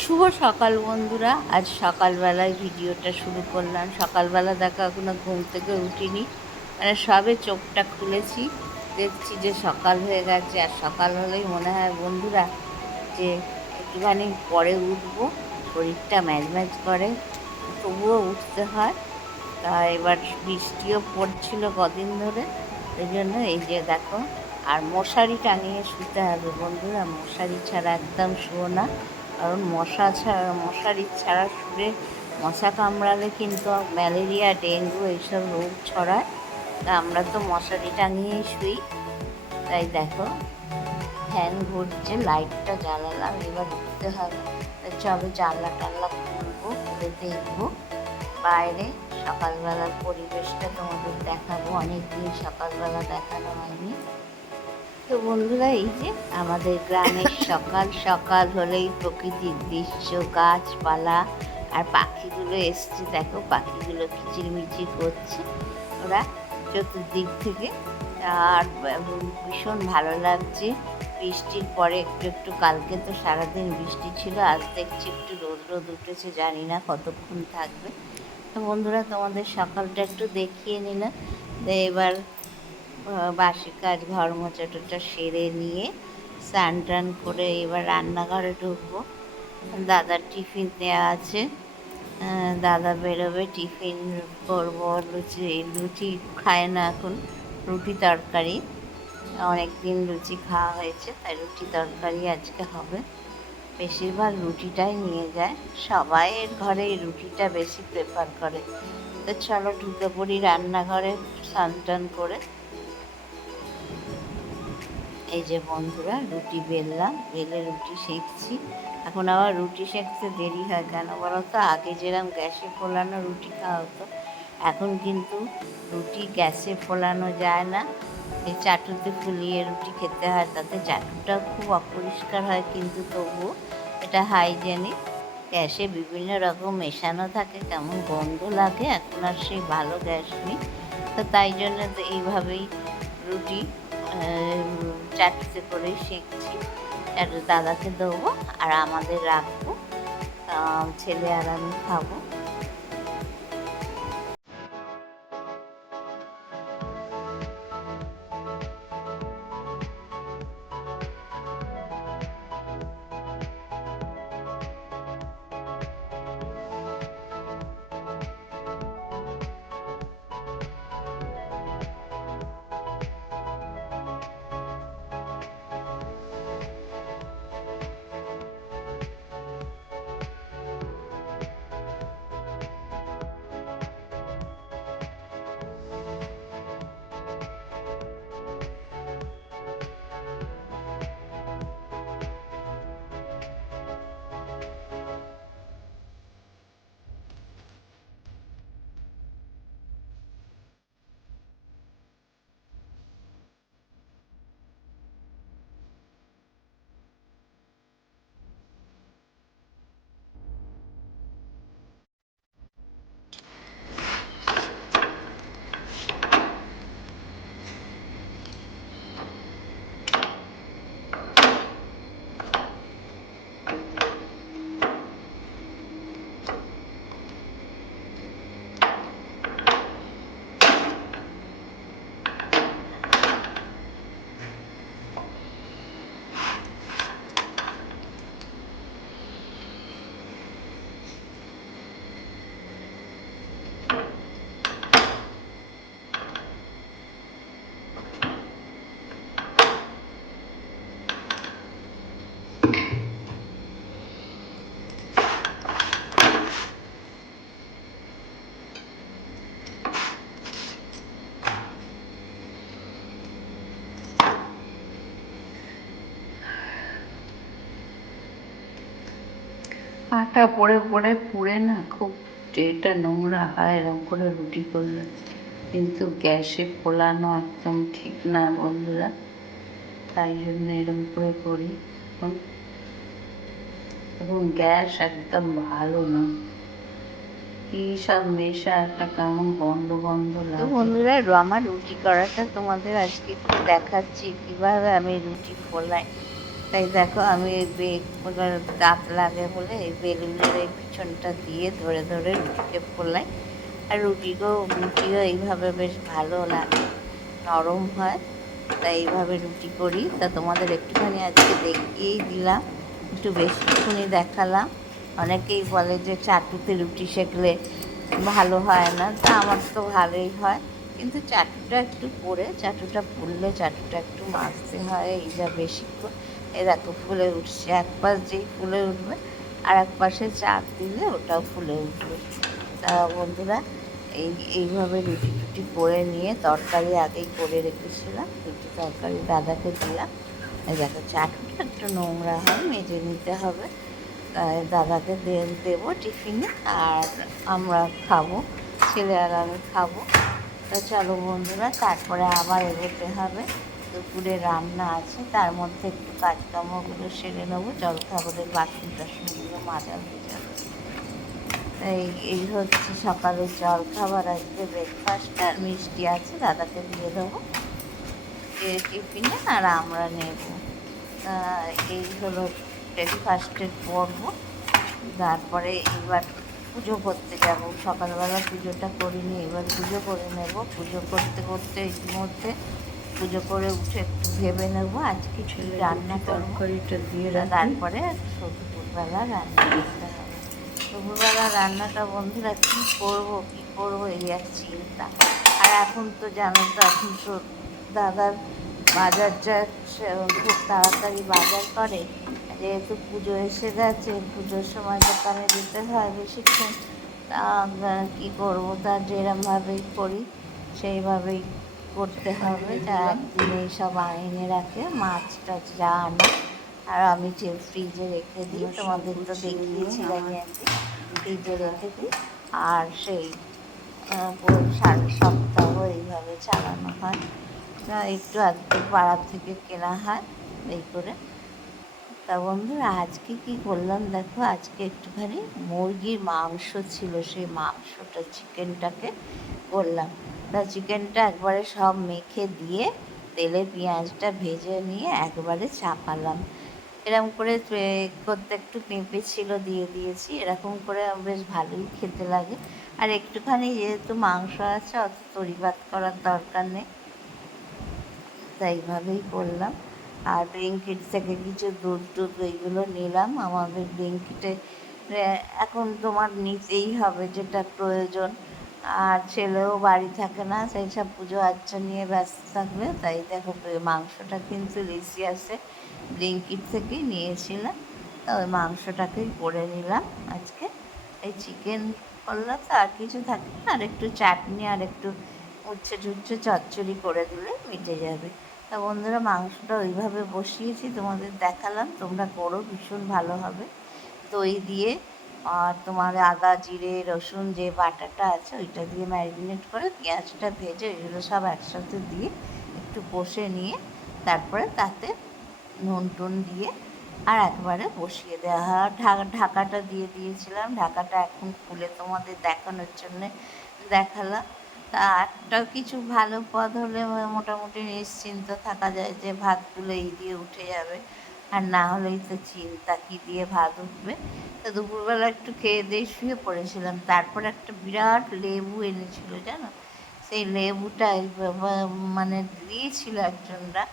শুভ সকাল বন্ধুরা। আজ সকালবেলায় ভিডিওটা শুরু করলাম। সকালবেলা দেখা এখনও ঘুম থেকে উঠিনি। মানে সবে চোখটা খুলেছি। দেখছি যে সকাল হয়ে গেছে। আর সকাল হলেই মনে হয় বন্ধুরা যে একটুখানি পরে উঠবো। শরীরটা ম্যাজ ম্যাজ করে। তবুও উঠতে হয়। তা এবার বৃষ্টিও পড়ছিল কদিন ধরে। ওই জন্য এই যে দেখো, আর মশারি টাঙিয়ে শুতে হবে বন্ধুরা। মশারি ছাড়া একদম শুও না। কারণ মশা ছাড়া মশারি ছাড়া শুলে মশা কামড়ালে কিন্তু ম্যালেরিয়া, ডেঙ্গু এইসব রোগ ছড়ায়। তা আমরা তো মশারি টাঙিয়েই শুই। তাই দেখো, ফ্যান ঘুরছে, লাইটটা জ্বালালাম, এবার উঠতে হবে। চবে জানলা টানলা খুলবো, খুলে দেখব। বাইরে সকালবেলার পরিবেশটা তোমাদের দেখাবো। অনেকদিন সকালবেলা দেখানো হয়নি। তো বন্ধুরা, এই যে আমাদের গ্রামের সকাল সকাল হলেই প্রকৃতির দৃশ্য, গাছপালা আর পাখিগুলো এসছে। দেখো, পাখিগুলো কিচিরমিচির করছে। ওরা চতুর্দিক থেকে আর ভীষণ ভালো লাগছে। বৃষ্টির পরে একটু একটু, কালকে তো সারাদিন বৃষ্টি ছিল, আজ দেখছি একটু রোদ রোদ উঠেছে, জানি না কতক্ষণ থাকবে। তো বন্ধুরা, তোমাদের সকালটা একটু দেখিয়ে নিলাম। এবার বাসি কাজ, ঘর মোচা টোচা সেরে নিয়ে স্নান টান করে এবার রান্নাঘরে ঢুকবো। দাদার টিফিন দেওয়া আছে। দাদা বেরোবে, টিফিন করব, লুচি লুচি খায় না এখন, রুটি তরকারি। অনেক দিন লুচি খাওয়া হয়েছে, তাই রুটি তরকারি আজকে হবে। বেশিরভাগ রুটিটাই নিয়ে যায়। সবাইয়ের ঘরে রুটিটা বেশি প্রেফার করে। তো চলো ঢুকে পড়ি রান্নাঘরে, স্নান টান করে। এই যে বন্ধুরা, রুটি বেললাম, বেলে রুটি সেঁকছি। এখন আবার রুটি সেঁকতে দেরি হয় কেন বলো তো? আগে যেরকম গ্যাসে ফোলানো রুটি খাওয়া হতো, এখন কিন্তু রুটি গ্যাসে ফোলানো যায় না। এই চাটুতে ফুলিয়ে রুটি খেতে হয়, তাতে চাটুটা খুব অপরিষ্কার হয় কিন্তু তবুও এটা হাইজেনিক। গ্যাসে বিভিন্ন রকম মেশানো থাকে, কেমন গন্ধ লাগে, এখন আর সেই ভালো গ্যাস নেই। তো তাই জন্য তো এইভাবেই রুটি চাটুতে করে শিখছি। একটা দাদাকে দেবো আর আমাদের রাখব। ছেলে আর আমি খাব। আটা পড়ে পড়ে পুড়ে না খুব এটা নোংরা হয় এরকম করে রুটি করলে। কিন্তু গ্যাসে ফোলানো একদম ঠিক না বন্ধুরা তাই জন্য এরকম করে করি। এখন এখন গ্যাস একদম ভালো না। কি সব মেশা একটা কেমন গন্ধ গন্ধ লাগে। বন্ধুরা আমার রুটি করাটা তোমাদের আজকে একটু দেখাচ্ছি কীভাবে আমি রুটি ফোলাই। তাই দেখো আমি এই বেগ দাঁত লাগে বলে এই বেলুনের এই পিছনটা দিয়ে ধরে ধরে রুটিকে ফোলাই। আর রুটিকেও, রুটিও এইভাবে বেশ ভালো লাগে নরম হয়, তাই এইভাবে রুটি করি। তা তোমাদের একটুখানি আজকে দেখিয়েই দিলাম, একটু বেশিক্ষণই দেখালাম। অনেকেই বলে যে চাটুতে রুটি সেঁকলে ভালো হয় না, তা আমার তো ভালোই হয়। কিন্তু চাটুটা একটু পরে চাটুটা ফুললে চাটুটা একটু মাখতে হয়, এই যা বেশিক্ষণ। এই দেখো ফুলে উঠছে। এক পাশ যেই ফুলে উঠবে, আর এক পাশে চাপ দিলে ওটাও ফুলে উঠবে। তা বন্ধুরা, এই, এইভাবে রুটি টুটি করে নিয়ে তরকারি আগেই করে রেখেছিলাম। রুটি তরকারি দাদাকে দিলাম। দেখো চাটুটা একটু নোংরা হয়, মেজে নিতে হবে। দাদাকে দেবো টিফিনে, আর আমরা খাব, ছেলে আর আমি খাব। তো চলো বন্ধুরা, তারপরে আবার এগোতে হবে। দুপুরে রান্না আছে, তার মধ্যে একটু কাজকর্মগুলো সেরে নেব, জলখাবারের বাসন টাসনগুলো মাজা হয়ে যাবে। এই এই হচ্ছে সকালের জল খাবার আজকে ব্রেকফাস্ট আর মিষ্টি আছে, দাদাকে দিয়ে দেবো। টিফিনে আর আমরা নেব। এই হলো ব্রেকফাস্টের পর্ব। তারপরে এবার পুজো করতে যাব। সকালবেলা পুজোটা করিনি, এবার পুজো করে নেব। পুজো করতে করতে মধ্যে পুজো করে উঠে একটু ভেবে নেব আজ কিছু রান্না তরকারিটা দিয়ে তারপরে দুপুরবেলা রান্না করতে হবে। দুপুরবেলা রান্নাটা বন্ধুরা কী করব কী করব এই এক চিন্তা। আর এখন তো জানো তো এখন তো দাদার বাজার যা খুব তাড়াতাড়ি বাজার করে। যেহেতু পুজো এসে গেছে পুজোর সময় দোকানে যেতে হয় বেশিক্ষণ। তা কী করব তা যেরমভাবেই করি সেইভাবেই করতে হবে। যা একদিনে সব আইনে রাখে মাছ টাছ যা আনা। আর আমি যে ফ্রিজে রেখে দিই তোমাদের তো দেখিয়েছিলাম একদিন ফ্রিজে রেখে দিই। আর সেই সারা সপ্তাহ এইভাবে চালানো হয়। একটু আধটু পাড়ার থেকে কেনা হয় এই করে। তা বন্ধুরা আজকে কি করলাম দেখো আজকে একটুখানি মুরগির মাংস ছিল সেই মাংসটা চিকেনটাকে করলাম। তা চিকেনটা একবারে সব মেখে দিয়ে তেলে পেঁয়াজটা ভেজে নিয়ে একবারে চাপালাম। এরকম করে করতে একটু পেঁপে ছিল দিয়ে দিয়েছি, এরকম করে বেশ ভালোই খেতে লাগে। আর একটুখানি যেহেতু মাংস আছে, অত তরিবাদ করার দরকার নেই। তাই এইভাবেই করলাম। আর ব্লিঙ্কিট থেকে কিছু দুধ টুধ এইগুলো নিলাম। আমাদের ব্লিঙ্কিটে এখন তোমার নিতেই হবে যেটা প্রয়োজন। আর ছেলেও বাড়ি থাকে না, সেই সব পুজো আচ্ছা নিয়ে ব্যস্ত থাকবে। তাই দেখো মাংসটা কিন্তু আসে ব্লিঙ্কিট থেকেই নিয়েছিলাম। তা ওই মাংসটাকেই করে নিলাম আজকে। এই চিকেন করলাম তো আর কিছু থাকে না, আর একটু চাটনি আর একটু উচ্ছে টুচ্ছে চচ্চড়ি করে দিলে মিটে যাবে। তা বন্ধুরা, মাংসটা ওইভাবে বসিয়েছি, তোমাদের দেখালাম, তোমরা করো, ভীষণ ভালো হবে। দই দিয়ে আর তোমার আদা, জিরে, রসুন যে বাটাটা আছে, ওইটা দিয়ে ম্যারিনেট করে পেঁয়াজটা ভেজে ওইগুলো সব একসাথে দিয়ে একটু কষে নিয়ে তারপরে তাতে নুন টুন দিয়ে আর একবারে বসিয়ে দেওয়া হয়। ঢাকা, ঢাকাটা দিয়ে দিয়েছিলাম। ঢাকাটা এখন খুলে তোমাদের দেখানোর জন্যে দেখালাম। তা একটা কিছু ভালো পদ হলে মোটামুটি নিশ্চিন্ত থাকা যায় যে ভাতগুলো এই দিয়ে উঠে যাবে। আর না হলেই তো চিন্তা কী দিয়ে ভাত উঠবে। তো দুপুরবেলা একটু খেয়ে দিয়ে শুয়ে পড়েছিলাম। তারপর একটা বিরাট লেবু এনেছিল, জানো? সেই লেবুটা মানে দিয়েছিল একজনরা,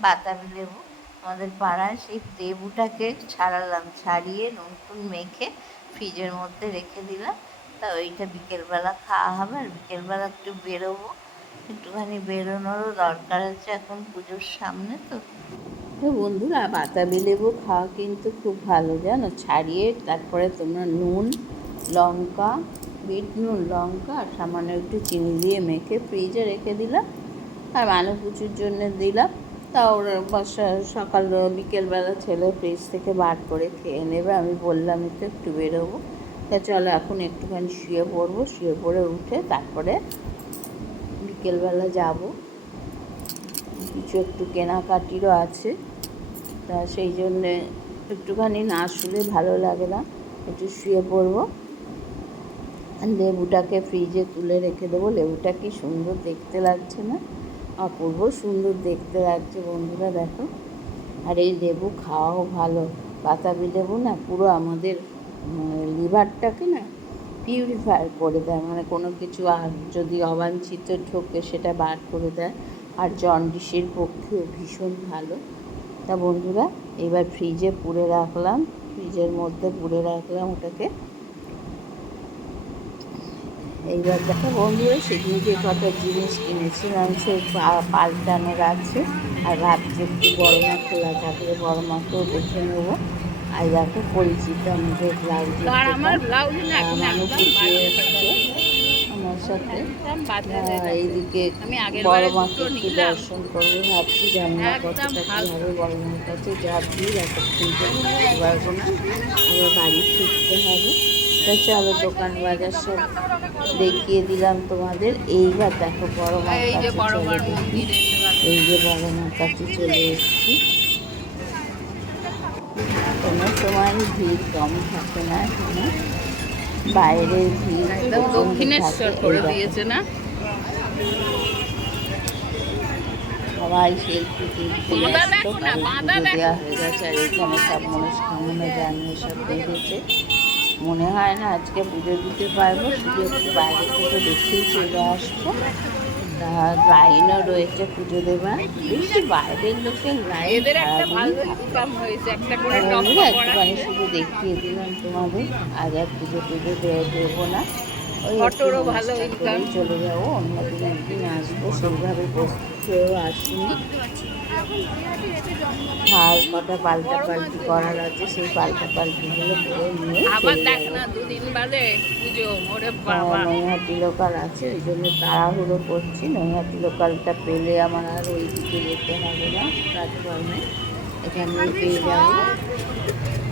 বাতাবি লেবু। আমাদের পাড়ায় সেই লেবুটাকে ছাড়ালাম, ছাড়িয়ে নুন মেখে ফ্রিজের মধ্যে রেখে দিলাম। তা ওইটা বিকেলবেলা খাওয়া হবে আর বিকেলবেলা একটু বেরোবো। একটুখানি বেরোনোরও দরকার আছে এখন পুজোর সামনে তো। তো বন্ধুরা বাতাবি লেবু খাওয়া কিন্তু খুব ভালো, জানো? ছাড়িয়ে তারপরে তোমরা নুন, লঙ্কা, বিট নুন, লঙ্কা আর সামান্য একটু চিনি দিয়ে মেখে ফ্রিজে রেখে দিলাম আর মানু পুচুর জন্য দিলাম। তা ওর সকাল বিকেলবেলা ছেলে ফ্রিজ থেকে বার করে খেয়ে নেবে, আমি বললাম একটু একটু বেরোবো। তা চলো এখন একটুখানি শুয়ে পড়ব, শুয়ে পড়ে উঠে তারপরে বিকেলবেলা যাব। কিছু একটু কেনাকাটিরও আছে। তা সেই জন্যে একটুখানি না শুলে ভালো লাগে না, একটু শুয়ে পড়ব। লেবুটাকে ফ্রিজে তুলে রেখে দেবো। লেবুটা কি সুন্দর দেখতে লাগছে না? অপূর্ব সুন্দর দেখতে লাগছে বন্ধুরা, দেখো। আর এই লেবু খাওয়াও ভালো। বাতাবি লেবু না পুরো আমাদের লিভারটাকে না পিউরিফায়ার করে দেয়। মানে কোনো কিছু আর যদি অবাঞ্ছিত ঢোকে সেটা বার করে দেয়। আর জন্ডিসের পক্ষেও ভীষণ ভালো। তা বন্ধুরা এবার ফ্রিজে পুড়ে রাখলাম। ফ্রিজের মধ্যে পুড়ে রাখলাম ওটাকে। এইবার দেখো বন্ধুরা সেদিনকে কত জিনিস কিনেছিলাম সে পা- পাল্টানোর আছে। আর রাত্রে একটু বড় মা খোলা থাকলে বড় মাকেও দেখে নেব। আর দেখো পরিচিত আমাদের ব্লাউজ আমার ব্লাউজ মানুষ একদম বাজে এসছে আমার সাথে। হয়ে গেছে। এইদিকে বড় মাকে একটু দর্শন করব ভাবছি জানি না একদম কতটা বড় মার কাছে যা ভিড় এতক্ষণ তো পারব না। আবার বাড়ি ফিরতে হবে। তা চলো দোকান বাজার সব দেখিয়ে দিলাম তোমাদের। এইবার দেখো বড় মার কাছে। এই যে বড় মার কাছে চলে এসেছি। কোনো সময় ভিড় কম থাকে না এখানে। বাইরের ভিড় একদম দক্ষিণেশ্বর করে দিয়েছে না? সবাই সেলফি। দেওয়া হয়ে গেছে আর এখানে সব মনস্কামনা জানিয়ে সব দেখেছে মনে হয় না আজকে পুজো দিতে পারব শুধু একটু বাইরে থেকে দেখেই চলে আসব। লাইনও রয়েছে পুজো দেবার। বেশি বাইরের লোকের লাইন করা একটুখানি শুধু দেখিয়ে দিলাম তোমাদের। আজ আর পুজো টুজো দেবো না। একটু ভালো চলে যাব। অন্যদিন একদিন আসব। সেইভাবে হয়েও আসিনি। আর কটা পাল্টা পাল্টি করার আছে সেই পাল্টা পাল্টিগুলো করে নিয়ে বাবা। নৈহাটি লোকাল আছে ওই জন্য তাড়াহুড়ো করছি। নৈহাটি লোকালটা পেলে আমার আর ওই দিকে যেতে হবে না প্ল্যাটফর্মে এখানেই পেয়ে যাব।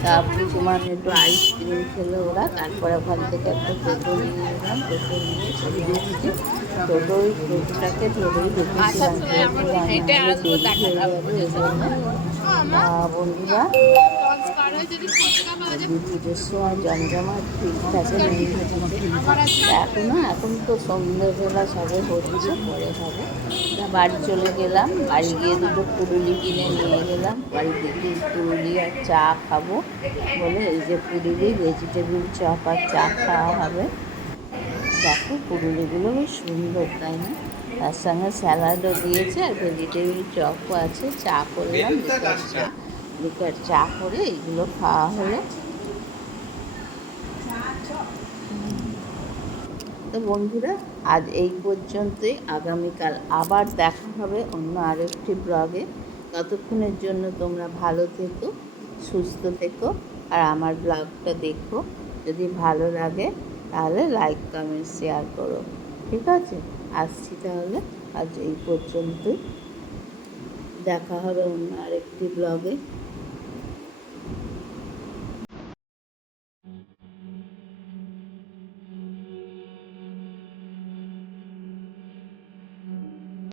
তারপরে তোমার একটু আইসক্রিম খেলো ওরা তারপরে ওখান থেকে একটা টোটো নিয়ে এলাম টোটো নিয়ে চলে যাচ্ছি টোটো ওই টোটোটাকে আচ্ছা, বন্ধুরা পুজোর সময় জমজমাট ভিড় থাকে এখন তো সন্ধ্যেবেলা সবে হচ্ছে পরে হবে। বাড়ি চলে গেলাম বাড়ি গিয়ে দুটো পুরুলি কিনে নিয়ে গেলাম। বাড়ি থেকে পুরুলি আর চা খাব বলে এই যে পুরুলি ভেজিটেবিল চপ আর চা খাওয়া হবে। দেখো পুরুলিগুলো বেশ সুন্দর তাই না? তার সঙ্গে স্যালাডও দিয়েছে আর ভেজিটেবিল চপও আছে চা করলাম লিকার চা করে এগুলো খাওয়া হলো। তো বন্ধুরা আজ এই পর্যন্তই। আগামীকাল আবার দেখা হবে অন্য আরেকটি ব্লগে। ততক্ষণের জন্য তোমরা ভালো থেকো সুস্থ থেকো আর আমার ব্লগটা দেখো। যদি ভালো লাগে তাহলে লাইক কমেন্ট শেয়ার করো। ঠিক আছে? আসছি তাহলে। আজ এই পর্যন্তই। দেখা হবে অন্য আরেকটি ব্লগে